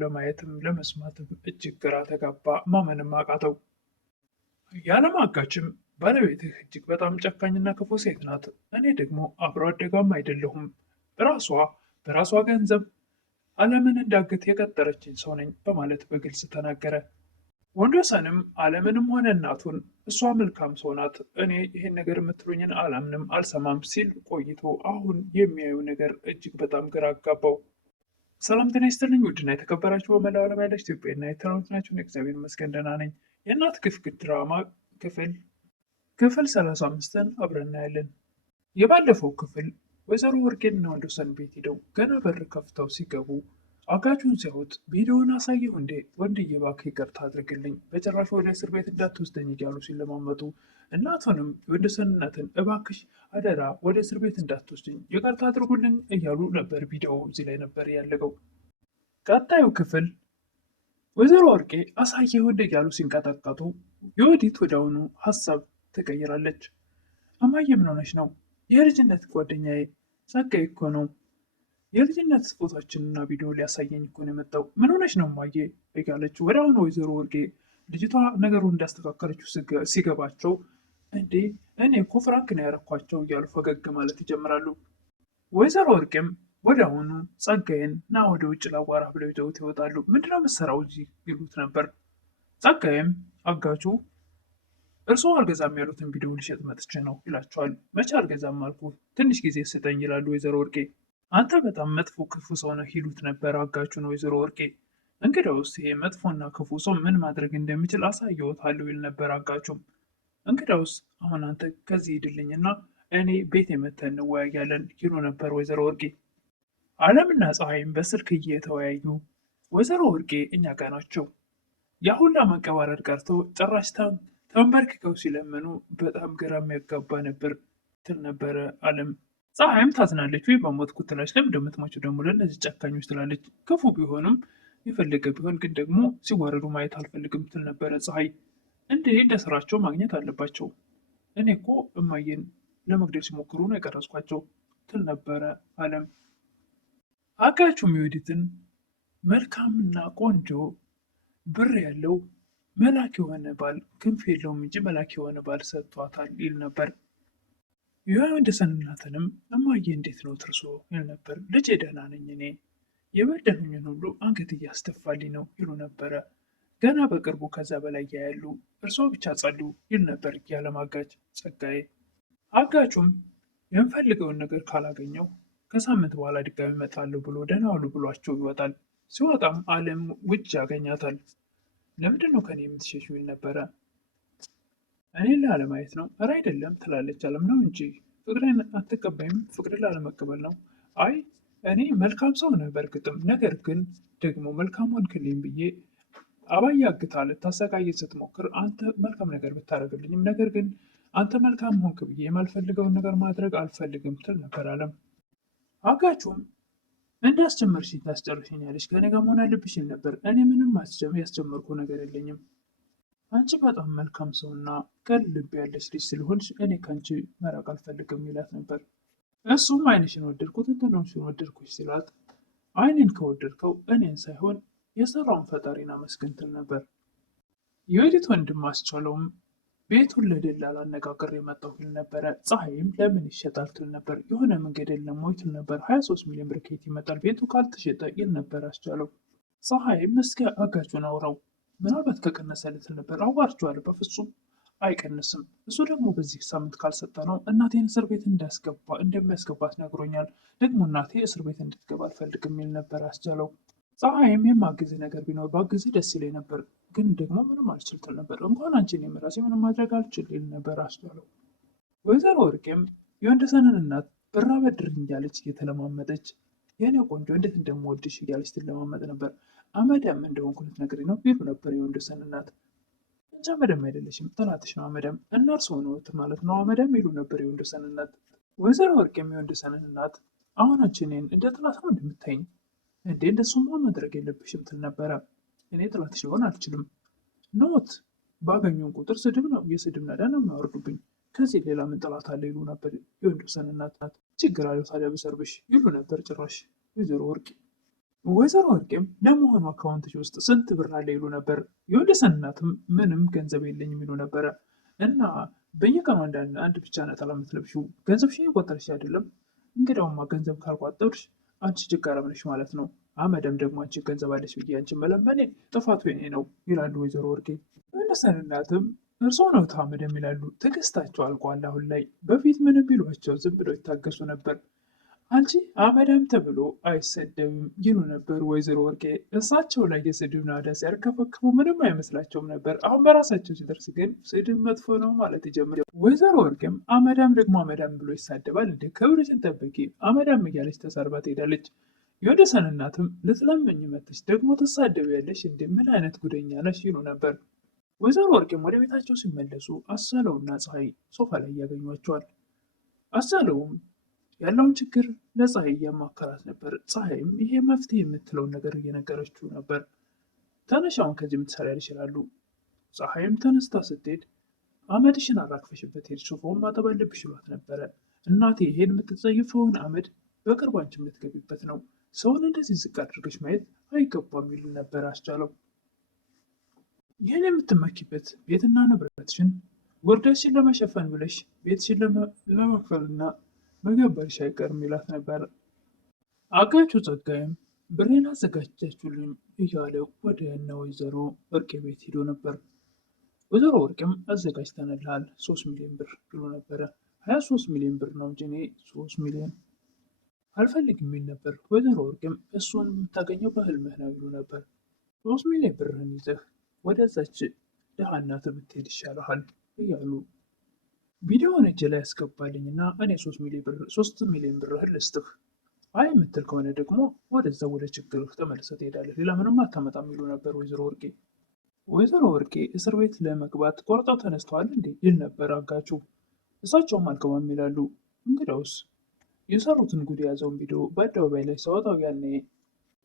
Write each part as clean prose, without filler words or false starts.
ለማየትም ለመስማትም እጅግ ግራ ተጋባ፣ ማመንም አቃተው። ያለማጋችም ባለቤትህ እጅግ በጣም ጨካኝና ክፉ ሴት ናት። እኔ ደግሞ አብሮ አደጋም አይደለሁም። ራሷ በራሷ ገንዘብ ዓለምን እንዳግት የቀጠረችኝ ሰው ነኝ በማለት በግልጽ ተናገረ። ወንዶሰንም ዓለምንም ሆነ እናቱን እሷ መልካም ሰው ናት፣ እኔ ይህን ነገር የምትሉኝን አላምንም አልሰማም ሲል ቆይቶ አሁን የሚያየው ነገር እጅግ በጣም ግራ አጋባው። ሰላም ጤና ይስጥልኝ ውድና የተከበራችሁ በመላው ዓለም ያላችሁ ኢትዮጵያና ኤርትራውያን ናችሁን? እግዚአብሔር ይመስገን ደህና ነኝ። የእናት ክፍክፍ ድራማ ክፍል 35ን አብረን እናያለን። የባለፈው ክፍል ወይዘሮ ወርቄና ወንዶሰን ቤት ሄደው ገና በር ከፍተው ሲገቡ አጋቹን ሲያዩት ቪዲዮውን አሳየሁ እንዴ ወንድዬ እባክህ ይቅርታ አድርግልኝ፣ በጭራሽ ወደ እስር ቤት እንዳትወስደኝ እያሉ ሲለማመጡ እናቱንም የወንዶሰን እናትን እባክሽ አደራ ወደ እስር ቤት እንዳትወስደኝ ይቅርታ አድርጉልኝ እያሉ ነበር። ቪዲዮ እዚህ ላይ ነበር ያለቀው። ቀጣዩ ክፍል ወይዘሮ ወርቄ አሳየሁ እንዴ እያሉ ሲንቀጠቀጡ የወዲት ወዲያውኑ ሀሳብ ትቀይራለች። እማዬ ምን ሆነች ነው? የልጅነት ጓደኛዬ ጸጋዬ እኮ ነው። የልጅነት ፎቶችንና ቪዲዮ ሊያሳየኝ እኮ ነው የመጣው። ምን ሆነች ነው እማዬ እያለች ወደ አሁኑ ወይዘሮ ወርቄ ልጅቷ ነገሩን እንዳስተካከለችው ሲገባቸው እንዴ እኔ እኮ ፍራንክ ነው ያረኳቸው እያሉ ፈገግ ማለት ይጀምራሉ። ወይዘሮ ወርቄም ወደ አሁኑ ጸጋዬን ና ወደ ውጭ ላዋራ ብለው ይዘውት ይወጣሉ። ምንድነው መሰራው እዚህ ይሉት ነበር። ጸጋዬም አጋቹ እርስዎ አልገዛም ያሉትን ቪዲዮ ሊሸጥ መጥቼ ነው ይላቸዋል። መቼ አልገዛም አልኩ፣ ትንሽ ጊዜ ስጠኝ ይላሉ ወይዘሮ ወርቄ። አንተ በጣም መጥፎ ክፉ ሰው ነህ ይሉት ነበር አጋቹን ወይዘሮ ወርቄ። እንግዳውስ ይሄ መጥፎና ክፉ ሰው ምን ማድረግ እንደሚችል አሳየዎታለሁ ይል ነበር አጋቹም። እንግዳውስ አሁን አንተ ከዚህ ሂድልኝና እኔ ቤት የመተን እንወያያለን ይሉ ነበር ወይዘሮ ወርቄ። አለምና ፀሐይም በስልክ እየተወያዩ ወይዘሮ ወርቄ እኛ ጋር ናቸው፣ ያ ሁላ መቀባረር ቀርቶ ጭራሽ ተንበርክከው ሲለምኑ በጣም ግራ የሚያጋባ ነበር ትል ነበረ አለም። ፀሐይም ታዝናለች። ወይ በሞትኩት ትላለች። ለምን እንደምትሞቸው ደግሞ ለእነዚህ ጨካኞች ትላለች። ክፉ ቢሆንም የፈለገ ቢሆን ግን ደግሞ ሲዋረዱ ማየት አልፈልግም ትል ነበረ ፀሐይ። እንዴ እንደ ስራቸው ማግኘት አለባቸው። እኔ እኮ እማዬን ለመግደል ሲሞክሩ ነው የቀረጽኳቸው ትል ነበረ አለም። አጋቹም የወዲትን መልካምና ቆንጆ ብር ያለው መላክ የሆነ ባል ክንፍ የለውም እንጂ መላክ የሆነ ባል ሰጥቷታል ይል ነበር። የወንዶሰን እናትንም እማዬ እንዴት ነው ትርሶ ይል ነበር። ልጄ ደህና ነኝ፣ እኔ የበደሉኝን ሁሉ አንገት እያስተፋልኝ ነው ይሉ ነበረ። ገና በቅርቡ ከዛ በላይ ያያሉ፣ እርስዎ ብቻ ጸሉ ይል ነበር ያለማጋጭ ጸጋዬ። አጋቹም የምፈልገውን ነገር ካላገኘው ከሳምንት በኋላ ድጋሚ እመጣለሁ ብሎ ደህና ዋሉ ብሏቸው ይወጣል። ሲወጣም አለም ውጭ ያገኛታል። ለምንድን ነው ከኔ የምትሸሽው ይል ነበረ። እኔን ላለማየት ነው? እረ አይደለም ትላለች አለም። ነው እንጂ ፍቅሬን አትቀበይም? ፍቅርን ላለመቀበል ነው። አይ እኔ መልካም ሰው ነህ በእርግጥም፣ ነገር ግን ደግሞ መልካም ሆንክልኝ ብዬ አባዬ አግታ ልታሰቃየኝ ስትሞክር አንተ መልካም ነገር ብታደርግልኝም፣ ነገር ግን አንተ መልካም ሆንክ ብዬ የማልፈልገውን ነገር ማድረግ አልፈልግም ትል ነበር አለም። አጋቹም እንዳስጀመርሽኝ ታስጨርሽኛለሽ፣ ከኔ ጋር መሆን አለብሽ ይል ነበር። እኔ ምንም ያስጀመርኩ ነገር የለኝም፣ አንቺ በጣም መልካም ሰውና ቅን ልብ ያለች ልጅ ስለሆንሽ እኔ ከአንቺ መራቅ አልፈልግም ይላት ነበር። እሱም አይንሽን ወደድኩት እንትንሽን ወደድኩሽ ሲላት አይኔን ከወደድከው እኔን ሳይሆን የሰራውን ፈጣሪን አመስግን ትል ነበር። የወዲት ወንድም አስቻለውም ቤቱን ለደላላ አነጋግሬ የመጣሁ ይል ነበረ። ፀሐይም ለምን ይሸጣል ትል ነበር። የሆነ መንገድ የለም ወይ ትል ነበር። 23 ሚሊዮን ብር ከየት ይመጣል ቤቱ ካልተሸጠ ይል ነበር አስቻለው። ፀሐይም እስኪ አጋቹን አውራው ምናልባት ከቀነሰ ልትል ነበር። አዋርቼዋለሁ፣ በፍጹም አይቀንስም። እሱ ደግሞ በዚህ ሳምንት ካልሰጠ ነው እናቴን እስር ቤት እንደሚያስገባት ነግሮኛል። ደግሞ እናቴ እስር ቤት እንድትገባ አልፈልግም ይል ነበር አስቻለው። ፀሐይም የማግዝ ነገር ቢኖር ባግዝ ደስ ይለኝ ነበር፣ ግን ደግሞ ምንም አልችል ትል ነበር። እንኳን አንቺን የምራሴ ምንም ማድረግ አልችል ይል ነበር አስቻለው። ወይዘሮ ወርቄም የወንዶሰንን እናት ብር አበድርኝ እያለች እየተለማመጠች የኔ ቆንጆ እንዴት እንደምወድሽ እያለች ትለማመጥ ነበር። አመዳም እንደሆንኩ ልትነግሪኝ ነው ይሉ ነበር የወንዶሰን እናት። እንጂ አመዳም አይደለሽም ጠላትሽ ነው አመዳም፣ እና እርስዎ ነዎት ማለት ነው አመዳም ይሉ ነበር የወንዶሰን እናት። ወይዘሮ ወርቄም የወንዶሰንን እናት አሁን አንቺ እኔን እንደ ጠላት ነው እንደምታይኝ እንዴ? እንደሱማ ማድረግ የለብሽም ትል ነበረ። እኔ ጠላትሽ ሊሆን አልችልም፣ ኖት ባገኙን ቁጥር ስድብ ነው የስድብ ናዳ ነው የሚያወርዱብኝ፣ ከዚህ ሌላ ምን ጠላት አለ ይሉ ነበር የወንዶሰን እናት። ችግር አለው ታዲያ ብሰርብሽ ይሉ ነበር ጭራሽ ወይዘሮ ወርቄ። ወይዘሮ ወርቄም ለመሆኑ አካውንትሽ ውስጥ ስንት ብር አለ ይሉ ነበር። የወንደሰን እናትም ምንም ገንዘብ የለኝም ይሉ ነበረ። እና በየቀኑ አንድ ብቻ ነጠላ የምትለብሺው ገንዘብሽን የቆጠርሽ አይደለም? እንግዲያውማ ገንዘብ ካልቆጠርሽ አንቺ ችጋራም ነሽ ማለት ነው። አመደም ደግሞ አንቺ ገንዘብ አለሽ ብዬ አንቺን መለመኔ ጥፋቱ የኔ ነው ይላሉ ወይዘሮ ወርቄ። የወንደሰን እናትም እርስዎ ነው አመደም ይላሉ። ትዕግስታቸው አልቋል አሁን ላይ። በፊት ምንም ቢሏቸው ዝም ብለው ይታገሱ ነበር። አንቺ አመዳም ተብሎ አይሰደብም ይሉ ነበር ወይዘሮ ወርቄ። እሳቸው ላይ የስድብ ናዳ ሲያርከፈክፉ ምንም አይመስላቸውም ነበር። አሁን በራሳቸው ሲደርስ ግን ስድብ መጥፎ ነው ማለት ይጀምራል። ወይዘሮ ወርቄም አመዳም ደግሞ አመዳም ብሎ ይሳደባል እንዴ? ክብርሽን ጠብቂ፣ አመዳም እያለች ተሳርባ ትሄዳለች። የወንደሰን እናትም ልትለምኝ መጥተሽ ደግሞ ትሳደቢያለሽ እንዴ? ምን አይነት ጉደኛ ነሽ? ይሉ ነበር። ወይዘሮ ወርቄም ወደ ቤታቸው ሲመለሱ አሳለውና ፀሐይ ሶፋ ላይ ያገኟቸዋል። አሳለውም ያለውን ችግር ለፀሐይ እያማከራት ነበር። ፀሐይም ይሄ መፍትሄ የምትለውን ነገር እየነገረችው ነበር። ተነሻውን ከዚህ የምትሰሪያለሽ ይችላሉ። ፀሐይም ተነስታ ስትሄድ አመድሽን አራግፈሽበት ሄድ፣ ሶፋውን ማጠብ አለብሽ ይሏት ነበረ። እናቴ ይሄን የምትጸይፈውን አመድ በቅርቡ አንቺ የምትገቢበት ነው፣ ሰውን እንደዚህ ዝቅ አድርገሽ ማየት አይገባም ይሉ ነበር አስቻለው። ይህን የምትመኪበት ቤትና ንብረትሽን ውርደትሽን ለመሸፈን ብለሽ ቤትሽን ለመክፈልና መገበርሽ አይቀርም ይላት ነበር። አጋቹ ጸጋይም ብሬን አዘጋጃችሁልኝ እያለ ወደ እነ ወይዘሮ ወርቄ ቤት ሄዶ ነበር። ወይዘሮ ወርቄም አዘጋጅተንልሃል 3 ሚሊዮን ብር ብሎ ነበረ። 23 ሚሊዮን ብር ነው እንጂ እኔ 3 ሚሊዮን አልፈልግም የሚል ነበር። ወይዘሮ ወርቄም እሱን የምታገኘው በህልምህ ነው ይሉ ነበር። 3 ሚሊዮን ብርህን ይዘህ ወደዛች ደሃ እናትህ ብትሄድ ይሻልሃል እያሉ ቪዲዮውን እጅ ላይ ያስገባልኝ እና እኔ 3 ሚሊዮን ብርህን ልስጥህ፣ አይ የምትል ከሆነ ደግሞ ወደዛ ወደ ችግርህ ተመልሰህ ትሄዳለህ፣ ሌላ ምንም አታመጣም ይሉ ነበር ወይዘሮ ወርቄ። ወይዘሮ ወርቄ እስር ቤት ለመግባት ቆርጠው ተነስተዋል እንዴ ይል ነበር አጋቹ። እሳቸውም አልገባም ይላሉ። እንግዲያውስ የሰሩትን ጉድ የያዘውን ቪዲዮ በአደባባይ ላይ ሳወጣው ያኔ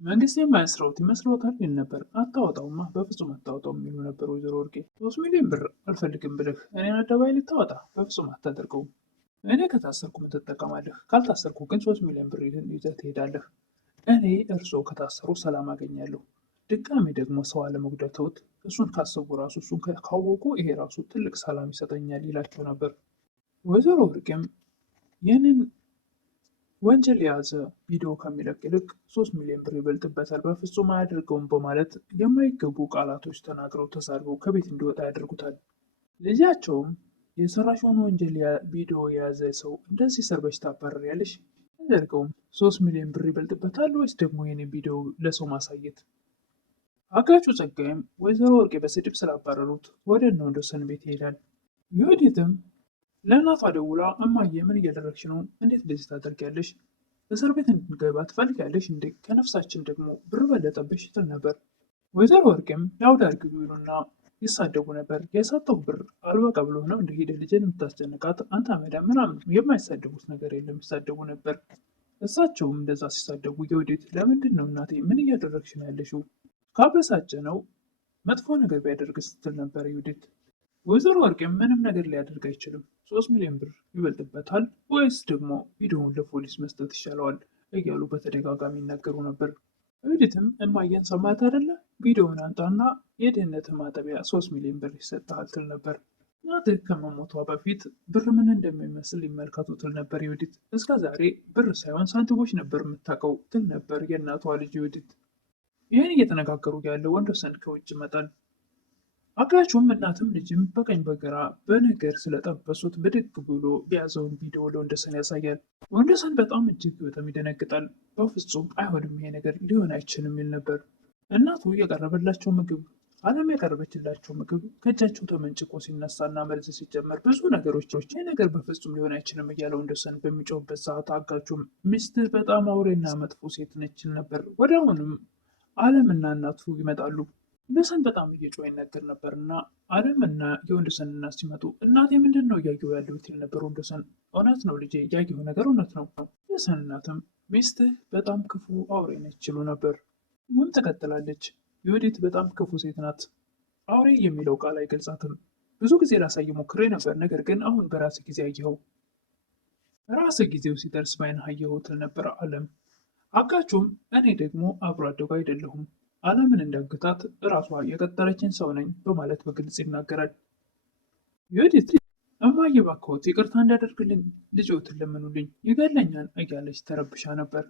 መንግስት የማያስረውት ይመስለዎታል ይል ነበር። አታወጣውማ፣ በፍጹም አታወጣውም የሚሉ ነበር ወይዘሮ ወርቄ። 3 ሚሊዮን ብር አልፈልግም ብለህ እኔን አደባባይ ልታወጣ በፍጹም አታደርገውም። እኔ ከታሰርኩ ምን ትጠቀማለህ? ካልታሰርኩ ግን 3 ሚሊዮን ብር ይዘህ ትሄዳለህ። እኔ እርስዎ ከታሰሩ ሰላም አገኛለሁ። ድጋሜ ደግሞ ሰው አለመጉዳት ተውት። እሱን ካሰቡ ራሱ እሱን ካወቁ ይሄ ራሱ ትልቅ ሰላም ይሰጠኛል ይላቸው ነበር። ወይዘሮ ወርቄም ይህንን ወንጀል የያዘ ቪዲዮ ከሚለቅ ይልቅ 3 ሚሊዮን ብር ይበልጥበታል፣ በፍጹም አያደርገውም በማለት የማይገቡ ቃላቶች ተናግረው ተሳድበው ከቤት እንዲወጣ ያደርጉታል። ልጃቸውም የሰራሽውን ወንጀል ቪዲዮ የያዘ ሰው እንደዚህ ሰርበሽ ታባረሪያለሽ? አያደርገውም። 3 ሚሊዮን ብር ይበልጥበታል ወይስ ደግሞ የኔ ቪዲዮ ለሰው ማሳየት? አጋቹ ጸጋይም ወይዘሮ ወርቄ በስድብ ስላባረሩት ወደ እነ ወንደሰን ቤት ይሄዳል። ዮዲትም ለእናቷ ደውላ እማዬ ምን እያደረግሽ ነው? እንዴት እንደዚህ ታደርጊያለሽ? እስር ቤት እንድንገባ ትፈልጊያለሽ እንዴ? ከነፍሳችን ደግሞ ብር በለጠብሽ ትል ነበር። ወይዘሮ ወርቅም ለአውድ አርግቢ ይሉና ይሳደቡ ነበር። የሰጠው ብር አልበቃ ብሎ ነው እንደ ሄደ ልጅን የምታስጨንቃት አንተ አመዳ ምናምን የማይሳደቡት ነገር የለም ይሳደቡ ነበር። እሳቸውም እንደዛ ሲሳደቡ የወዴት ለምንድን ነው እናቴ ምን እያደረግሽ ነው ያለሽው? ካበሳጨ ነው መጥፎ ነገር ቢያደርግ ስትል ነበር ዩዲት። ወይዘሮ ወርቄም ምንም ነገር ሊያደርግ አይችልም፣ 3 ሚሊዮን ብር ይበልጥበታል ወይስ ደግሞ ቪዲዮውን ለፖሊስ መስጠት ይሻለዋል እያሉ በተደጋጋሚ ይናገሩ ነበር። ዩዲትም እማየን ሰማት አይደለ? ቪዲዮውን አንጣና የድህነት ማጠቢያ 3 ሚሊዮን ብር ይሰጥሃል ትል ነበር። እናትህ ከመሞቷ በፊት ብር ምን እንደሚመስል ይመልከቱ ትል ነበር ዩዲት። እስከ ዛሬ ብር ሳይሆን ሳንቲሞች ነበር የምታውቀው ትል ነበር የእናቷ ልጅ ዩዲት። ይህን እየተነጋገሩ ያለ ወንደሰን ከውጭ ይመጣል። አጋቹም እናትም ልጅም በቀኝ በግራ በነገር ስለጠበሱት ብድግ ብሎ የያዘውን ቪዲዮ ለወንደሰን ያሳያል። ወንደሰን በጣም እጅግ በጣም ይደነግጣል። በፍጹም አይሆንም፣ ይሄ ነገር ሊሆን አይችልም ይል ነበር። እናቱ የቀረበላቸው ምግብ አለም ያቀረበችላቸው ምግብ ከእጃቸው ተመንጭቆ ሲነሳና መልስ ሲጀመር ብዙ ነገሮች ይህ ነገር በፍጹም ሊሆን አይችልም እያለ ወንደሰን በሚጮህበት ሰዓት አጋቹም ሚስትህ በጣም አውሬና መጥፎ ሴት ነች ይል ነበር። ወደ አሁንም አለምና እናቱ ይመጣሉ። ወንደሰን በጣም እየጮኸ ይናገር ነበር እና አለምና የወንደሰን እናት ሲመጡ እናቴ ምንድን ነው እያየሁ ያለሁት ይል ነበር ወንደሰን። እውነት ነው ልጄ፣ ያየሁ ነገር እውነት ነው። ወንደሰን እናትም ሚስትህ በጣም ክፉ አውሬ ነች ይሉ ነበር። ምን ትቀጥላለች፣ ዮዲት በጣም ክፉ ሴት ናት። አውሬ የሚለው ቃል አይገልጻትም። ብዙ ጊዜ ላሳይ ሞክሬ ነበር፣ ነገር ግን አሁን በራስህ ጊዜ አየኸው፣ ራስህ ጊዜው ሲደርስ ባይነህ አየኸው ትል ነበር አለም። አጋቹም እኔ ደግሞ አብሮ አደጉ አይደለሁም፣ ዓለምን እንዳግታት እራሷ የቀጠረችን ሰው ነኝ በማለት በግልጽ ይናገራል። ዩዲት እማዬ እባክዎት ይቅርታ እንዲያደርግልኝ ልጅዎትን ለምኑልኝ፣ ይገለኛል እያለች ተረብሻ ነበር።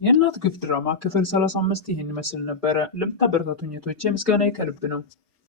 የእናት ግፍ ድራማ ክፍል 35 ይህን ይመስል ነበረ። ለምታበረታቱኝ እህቶቼ ምስጋናዬ ከልብ ነው።